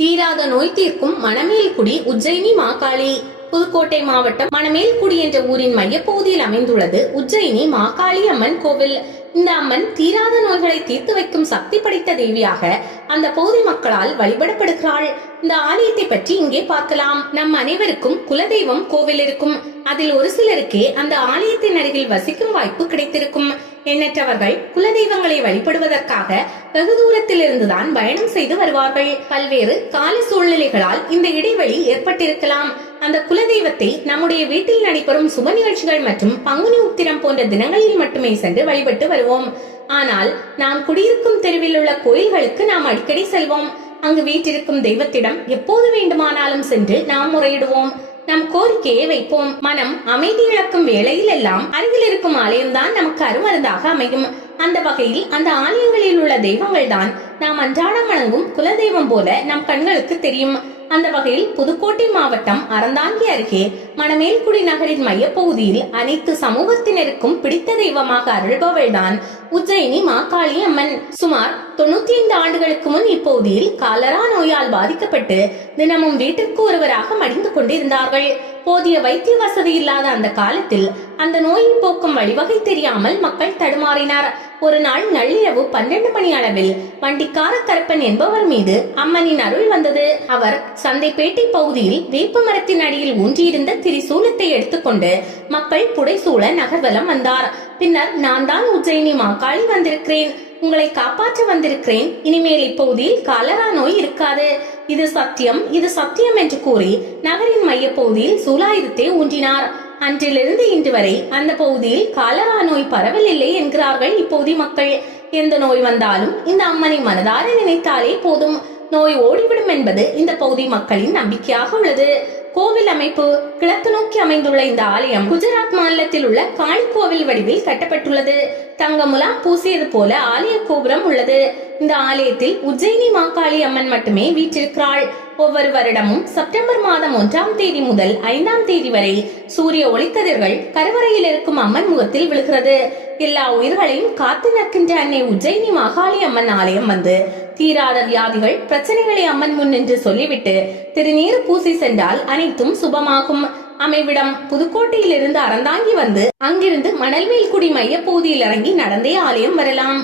தீராத நோய் தீர்க்கும் மணமேல்குடி உஜ்ஜயினி மாகாளி. புதுக்கோட்டை மாவட்டம் மணமேல்குடி என்ற ஊரின் மையப்பகுதியில் அமைந்துள்ளது உஜ்ஜயினி மாகாளி அம்மன் கோவில். இந்த அம்மன் தீராத நோய்களை தீர்த்து வைக்கும் சக்தி படைத்த தேவியாக அந்த பகுதி மக்களால் வழிபடப்படுகிறாள். இந்த ஆலயத்தை பற்றி இங்கே பார்க்கலாம். நம் அனைவருக்கும் குலதெய்வம் கோவில் இருக்கும். அதில் ஒரு சிலருக்கே அந்த ஆலயத்தின் அருகில் வசிக்கும் வாய்ப்பு கிடைத்திருக்கும். எண்ணற்றவர்கள் குலதெய்வங்களை வழிபடுவதற்காக வெகு தூரத்தில் இருந்துதான் பயணம் செய்து வருவார்கள். பல்வேறு கால சூழ்நிலைகளால் இந்த இடைவெளி ஏற்பட்டிருக்கலாம். அந்த குலதெய்வத்தை நம்முடைய வீட்டில் நடைபெறும் சுப நிகழ்ச்சிகள் மற்றும் பங்குனி உத்திரம் போன்ற தினங்களில் மட்டுமே சென்று வழிபட்டு வருவோம். ஆனால் நாம் குடியிருக்கும் தெருவில் உள்ள கோயில்களுக்கு நாம் அடிக்கடி செல்வோம். அங்கு வீட்டிற்கும் தெய்வத்திடம் எப்போது வேண்டுமானாலும் சென்று நாம் முறையிடுவோம். நம் கோரிக்கையை வைப்போம். மனம் அமைதி இழக்கும் வேளையில் எல்லாம் அருகில் இருக்கும் ஆலயம்தான் நமக்கு அருமருந்தாக அமையும். அந்த வகையில் அந்த ஆலயங்களில் உள்ள தெய்வங்கள் தான் நாம் அன்றாடம் வணங்கும் குலதெய்வம் போல நம் கண்களுக்கு தெரியும். அந்த வகையில் புதுக்கோட்டை மாவட்டம் அறந்தாங்கி அருகே மணமேல்குடி நகரின் மையப்பகுதியில் அனைத்து சமூகத்தினருக்கும் பிடித்த தெய்வமாக அருள்பவள்தான் உஜ்ஜயினி மாகாளி அம்மன் சுமார் தொண்ணூத்தி ஐந்து ஆண்டுகளுக்கு முன் இப்பகுதியில் காலரா நோயால் பாதிக்கப்பட்டு தினமும் வீட்டிற்கு ஒருவராக மடிந்து கொண்டிருந்தார்கள். போதிய வைத்திய வசதி இல்லாத அந்த காலத்தில் அந்த நோயை போக்கும் வழிவகை தெரியாமல் மக்கள் தடுமாறினார். ஒரு நாள் நள்ளிரவு பன்னெண்டு மணி அளவில் வண்டிக்கார கருப்பன் என்பவர் மீது அம்மனின் அருள் வந்தது. அவர் சந்தைப்பேட்டை பகுதியில் வேப்ப மரத்தின் அடியில் ஊன்றியிருந்த திரிசூலத்தை எடுத்துக்கொண்டு மக்கள் புடைசூழ நகர்வலம் வந்தார். பின்னர் நான் தான் உஜ்ஜயினி மாக்காளி வந்திருக்கிறேன். உங்களை காப்பாற்ற வந்திருக்கிறேன். இனிமேல் இப்பகுதியில் காலரா நோய் இருக்காது. இது சத்தியம் இது சத்தியம் என்று கூறி நகரின் மையப்பகுதியில் சூலாயுதத்தை ஊன்றினார். அன்றிலிருந்து இன்று வரை அந்த பகுதியில் காலரா நோய் பரவலில்லை என்கிறார்கள் இப்பகுதி மக்கள். எந்த நோய் வந்தாலும் இந்த அம்மனை மனதார நினைத்தாலே போதும். நோய் ஓடிவிடும் என்பது இந்த பகுதி மக்களின் நம்பிக்கையாக உள்ளது. கோவில் அமைப்பு கிழக்கு நோக்கி அமைந்துள்ள இந்த ஆலயம் குஜராத் மாநிலத்தில் உள்ள காளி கோவில் வடிவில் கட்டப்பட்டுள்ளது. தங்க முலாம் பூசியது போல ஆலய கோபுரம் உள்ளது. இந்த ஆலயத்தில் உஜ்ஜயினி மாக்காளி அம்மன் மட்டுமே வீற்றிருக்கிறாள். ஒவ்வொரு வருடமும் செப்டம்பர் மாதம் ஒன்றாம் தேதி முதல் ஐந்தாம் தேதி வரை சூரிய ஒளிக்கதிர்கள் கருவறையில் இருக்கும் அம்மன் முகத்தில் விழுகிறது. எல்லா உயிர்களையும் காத்து நிற்கின்ற அன்னை உஜ்ஜயினி மகாளி அம்மன் ஆலயம் வந்து தீராத வியாதிகள் பிரச்சனைகளை அம்மன் முன் என்று சொல்லிவிட்டு திருநீர் பூசி சென்றால் அனைத்தும் சுபமாகும். அமைவிடம் புதுக்கோட்டையில் இருந்து அறந்தாங்கி வந்து அங்கிருந்து மணல்மேல்குடி மையப்பகுதியில் இறங்கி நடந்தே ஆலயம் வரலாம்.